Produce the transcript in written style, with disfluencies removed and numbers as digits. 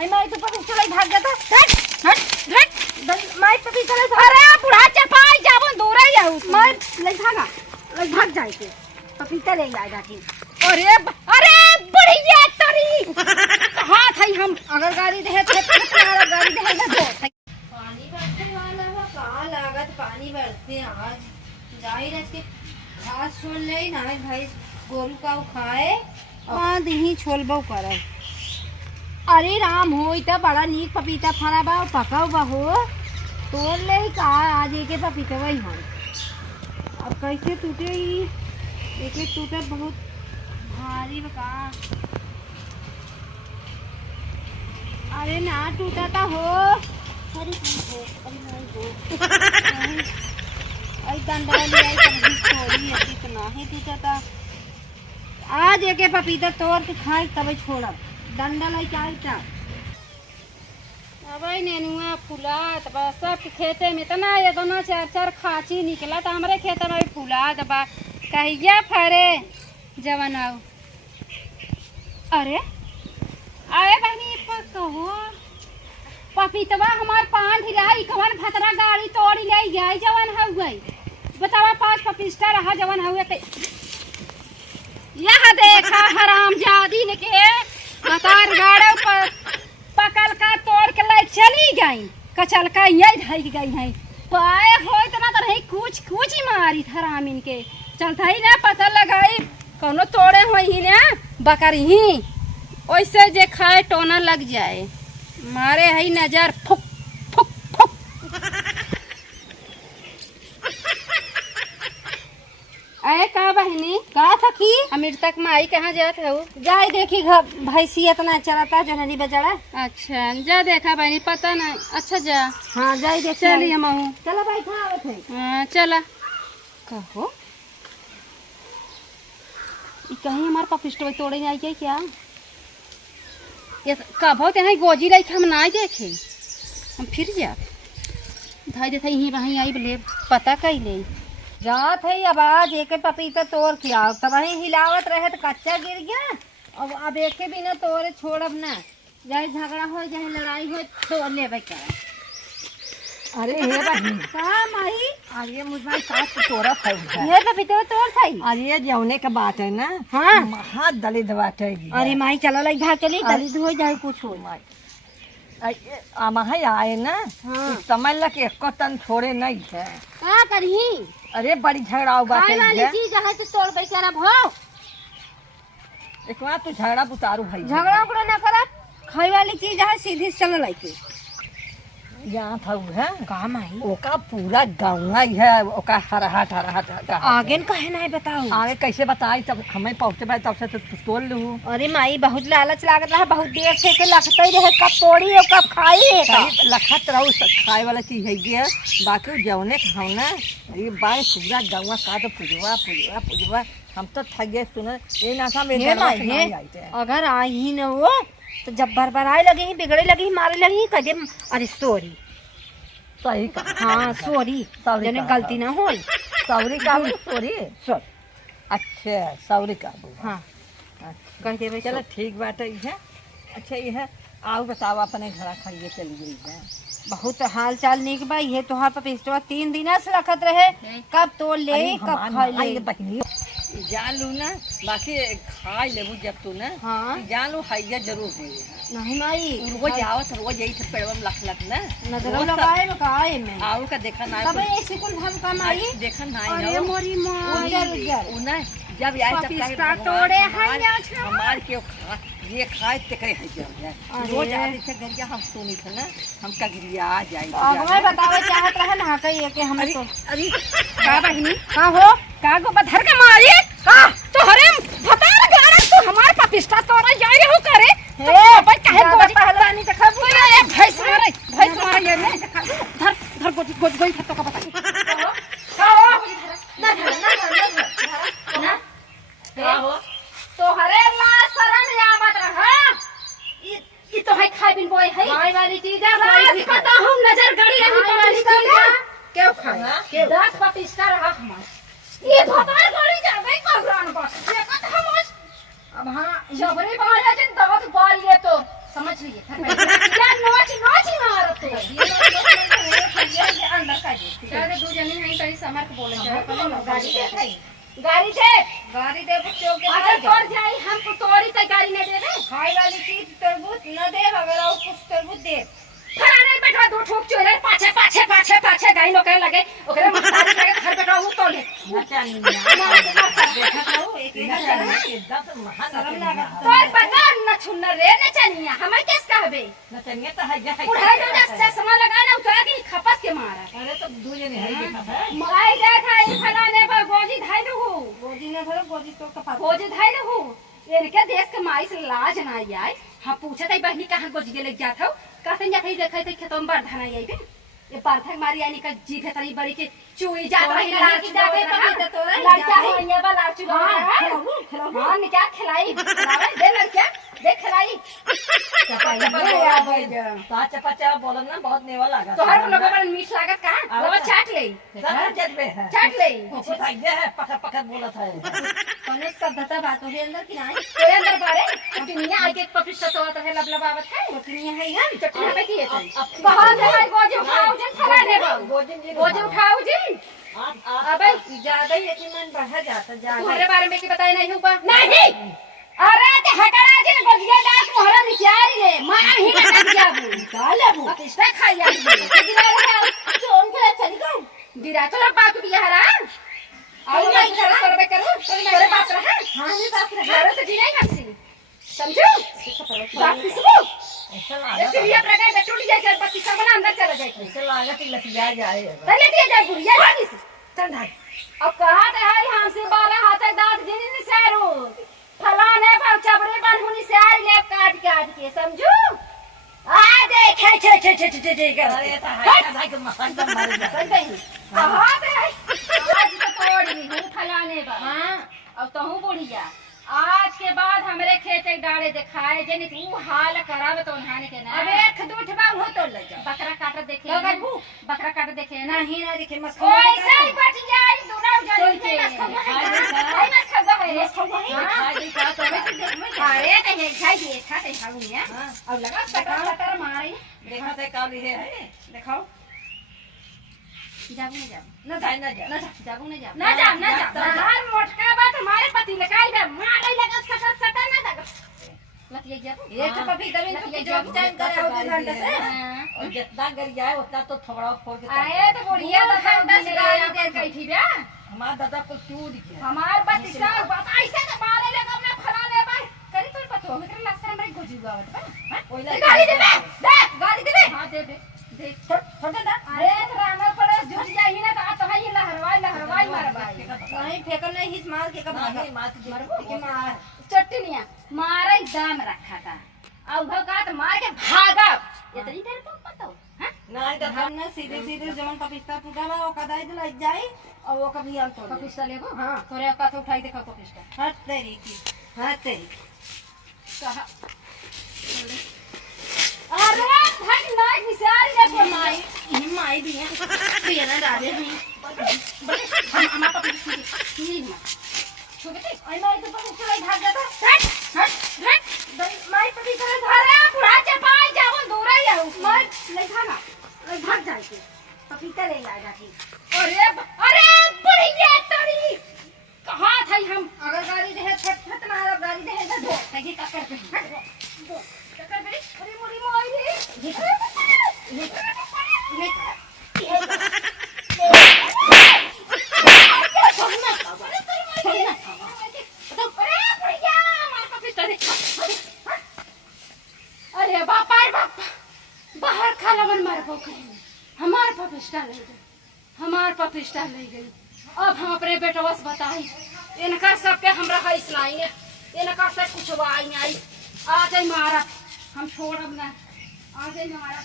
आई माई तो पर चले भाग जाता हट हट हट माई तो भी चले अरे बुढ़ा चपाई जावन दूर ही आऊ माई ले भाग जाए के पपीता ले आएगा कि अरे बढ़िया तरी कहां थई हम अगर गाड़ी दे तो तुम्हारा गाड़ी दे दो पानी बरसने वाला है कहां लागत पानी बरसते आज जाई रह के घास छोड़ ले ना भाई गोरू का खाए और दही छोलबो करे अरे राम हो इतना बड़ा नीक पपीता फरा बा पकाओ बा हो तोड़ ले का आज एक पपीता वही हो अब कैसे टूटे एक टूटे बहुत भारी बका अरे ना टूटा था हो अरे आई डंडा ले आई कभी छोड़ी ऐसी तो ना ही टूटा था आज एक पपीता तोड़ के खाए तब छोड़ा डंडा लेके आईता अब नेनुआ फूला तब सब खेते में इतना ये दोनों चार खाची निकला तो हमारे खेत में फूला तब कहिया फरे जवन आओ अरे आए बहनी कहो पपीतवा हमार पान हिलाई कवन भतरा गाड़ी तोड़ी ले गई जवन हो गई बतावा 5 पपीता रहा जवन हुए यह देखा हरामजादी ने के कतार गाड़े पर पकड़ का तोड़ के ले चली गई कचल का यही ढक गई है पाए हो इतना तो नहीं कुछ ही मारी हरामिन के चलता ही ना पता लगाई कोनो तोड़े हो ही ना बकरी ही वैसे जे खाए टोना लग जाए मारे है नजर फुक फुक फुक अरे का बहनी का थकी अमीर तक माई कहाँ जात है जाए देखी भैंसी इतना चलाता जो नदी बजड़ा अच्छा जा देखा बहनी पता नहीं अच्छा जा हाँ जाए देख चलिए महू चला भाई कहाँ आवत है चला कहो कहीं हमारे पपिस्टो तोड़े नहीं आई क्या ये कहो ते गोजी रही हम ना देखे हम फिर जा धाई देते यहीं वहीं आई बोले पता कहीं ले जात है अब आज एक पपीता तोड़ के आओ तब वहीं हिलावत रहे तो कच्चा गिर गया अब एक के बिना तोड़े छोड़ब ना चाहे झगड़ा हो चाहे लड़ाई हो तोड़ ले क्या अरे हे बहनी कहाँ माही अरे मुझे साथ तोड़ा था ये पपीता तोड़ थाई अरे जौने का बात है ना हाँ महा दलित बात है अरे माही चलो लाई भाग चली दलित हो जाए कुछ हो माई आए ना हाँ। समझ लग एक तन छोड़े नहीं है का करी अरे बड़ी झगड़ा बात है चीज है तो तोड़ पे क्या हो एक बार तो झगड़ा उतारू भाई झगड़ा उगड़ा ना करा खाई वाली चीज है सीधी चल लाइके यहाँ था है काम है ओका पूरा गाँव ही है ओका हरहट आगे कहे ना बताओ आगे कैसे बताई तब हमें पहुँचे भाई तब से तो तोड़ लू अरे माई बहुत लालच लागत रहा बहुत देर से के लगते ही रहे कब तोड़ी और कब खाई लखत रहो खाए वाला चीज है ये बाकी जौने खाना ये बाय पूरा गाँव का तो पुजवा हम तो थक गए सुने ये नासा में अगर आई ही न वो तो जब बरबराए लगे ही बिगड़े लगी ही मारे लगी कदे अरे सॉरी सही का हाँ सॉरी जने गलती ना हो सॉरी का सॉरी अच्छा सॉरी का हाँ कह दे भाई चलो ठीक बात है अच्छा ये है आओ बताओ अपने घर खाइए चलिए बहुत हाल चाल निक बा ये तोहार पपिस्टवा 3 दिन से रखत रहे कब तोड़ ले कब खा ले जान लू ना बाकी खा लेबू जब तू ना हाँ जान लू हाइया जरूर है नहीं माई रोज आवत रोज यही पेड़वा में लख ना नजर लगाए काए में आऊ का देखा ना तब ऐसे कुल हम का माई देखा ना अरे मोरी माई उजर उना जब यार पपिस्ता तोड़े है हमार के खा ये खाए ते करे है रोज आते थे गरिया हम तो नहीं थे ना हम का गिरिया आ जाए अब मैं बतावे चाहत रहे ना कहिए कि हम तो अरे का बहिनी का हो का को पत्थर के मारी का तो हरे भतार गाड़ा तो हमार पपिस्ता तोड़ा जाए हो करे तो भाई काहे गोजी पहलवानी त खबू रे भैंस मारे ये नहीं धर गोजी तो का पता का हो ना हो तो हरे ला शरण या मत रहा ये तो है खाई बिन बोई है खाई वाली चीज है कोई पता हम नजर गड़ी रही वाली चीज है क्यों खाया के 10 पपिस्ता रहा हमार ये भतार गड़ी जा गई कबरान पर ये कत हम अब हां जबरी बाहर जन दवा तो बाल ये तो समझ लीजिए क्या नोच नोच मारत है अंदर का दे चाहे दो जने हैं कहीं समर को बोले गाड़ी दे भाई गाड़ी दे गाड़ी दे बच्चों के अगर तोड़ जाई हमको तोड़ी तो गाड़ी नहीं देवे खाई वाली चीज तरबूज न दे अगर और कुछ तरबूज दे फराने बैठा दो ठोक चोरे पाछे पाछे पाछे पाछे गाई लोके लगे ओकरे मस्तारी लगे घर बैठा वो तोले नचा नहीं देखा था एक एकदम महान शर्म लगा तोर पता न छुन्ना रे न चनिया हमें किस कहबे नचनिया तो है जहां उठाई जो चश्मा लगाना उतार के खपस के मारा अरे तो दो जने है देखा था माई देखा ई फलाने पर गोजी धाई दू गोजी ने धरो गोजी तो कपा गोजी धाई दू इनके देश के माई से लाज ना आई हां पूछे तई बहनी कहां गोजी के ले जात हो कहते जाते देखे थे खेतों में बाढ़ धना आई बे ये बारथक मारी आनी का जीभ है तनी बड़ी के चुई जात रही लाच जाते तो लड़का है ये वाला लाच जो है हां ने क्या खिलाई खिलावे दे लड़का दे खिलाई चपा चपा बोलन ना बहुत नेवा लगा तो हर लोग बड़ा मीठ लागत का वो चाट ले जज में है चाट ले कुछ ये है पकड़ पकड़ बोलत है कने सभ्यता बातों के अंदर कि नहीं तेरे अंदर बारे दुनिया आगे पपिस तो होता है लबलबावत है दुनिया है हम चटनी पे किए थे बहुत है गोज उठाओ जन फला दे गोज उठाओ जी अबे ज्यादा ही यकीन मन बढ़ा जाता जा तुम्हारे बारे में की बताई नहीं हुआ नहीं अरे ते हटरा जी गोजिया डाक मोहरा निचारी ले मां ही ना जाबू काले बू किसने खाई आ गिरा रहा चोन के चली गई गिरा तो बात की हरा आओ ना करबे करो तेरे बाप रहा हां नहीं बाप रहा अरे तो जी नहीं करसी समझो बाप किसको ऐसा ऐसे ये प्रकार से टूट जाए बत्ती का बना अंदर चला जाए ऐसा लगा कि लसिया जाए चले दिया जाए बुढ़िया भागी से चल भाई अब कहा तो है हमसे 12 हाथ दांत गिनी नहीं सारो फलाने पर चबरे बनहुनी से आ ले काट काट के समझू आ देखे छे अरे तो है भाई को मकान पर मारे जा सही नहीं कहा तो आज तो तोड़ी हूं फलाने पर हां अब तो हूं बुढ़िया आज के बाद हमरे खेत एक डाड़े दिखाए जनी तू हाल करावे तो नहाने के ना अबे एक दूठबा हो तो ले जा बकरा काट देखे बकरा काट देखे ना ही ना देखे मस ऐसे ही बच जाई दोनों जन के मस खबा है रे खाई दे का तो अरे ते हे खाई दे खाते खाऊ ने और लगा सटर मारे देखा थे काली है दिखाओ जाबू ना जाए ना जा जाबू ना जा हर मोटका बात हमारे पति लगाई बे मारे लगा सटा ना लगा लतिया जाबू एक कभी दबिन तो जॉब टाइम करे हो घंटे से और जितना गर जाए उतना तो थोड़ा फोड़ के आए तो बुढ़िया तो घंटा से देर कई थी बे हमार दादा को क्यों दिखे हमार पति से बात ऐसे तो मारे लगा मैं फलाने बा करी तो पतो मेरे नाश्ते में गोजी गावत बा ओइला गाड़ी दे गाड़ी दे हां दे देख छोटे दा अरे रामा पर झुक जाई ना तो ही लहरवाई मारवाई नहीं फेंकल नहीं हिस मार के कब नहीं मार के मार चटनिया मारे दाम रखा था अब भगात मार के भागा इतनी देर तुम पतो हां नहीं तो हम ना सीधे सीधे जवन पपिस्ता टूटाला ओ कदाई दिला जाई और वो कभी हम तो पपिस्ता लेबो हां तोरे का तो उठाई देखा पपिस्ता हट तेरी की कहा अरे भाई नाई निसारी देखो माई दिया ये ना डाले बड़े हम पपिस्ता नहीं मां छोटे आई माई तो पपिस्ता लाई भाग जाता हट माई पपिस्ता अरे बुढ़ा चपाई जाओ दूर ही आओ माई ले खाना भाग जाए के पपीता ले ला जाके अरे बुढ़िया तोरी कहां था हम अगर गाड़ी दे फट मारो गाड़ी दे दो तगी का कर दो कर बड़ी अरे मोरी मोई रे अरे बाप बाहर खाला मन मार हमार पपिस्टा ले गई अब हम अपने बेटवा से बताई इनका सबके हमरा हईस लाएंगे इनका सब कुछ आई आ जाए मारा हम छोड़ब ना आ जाए मारा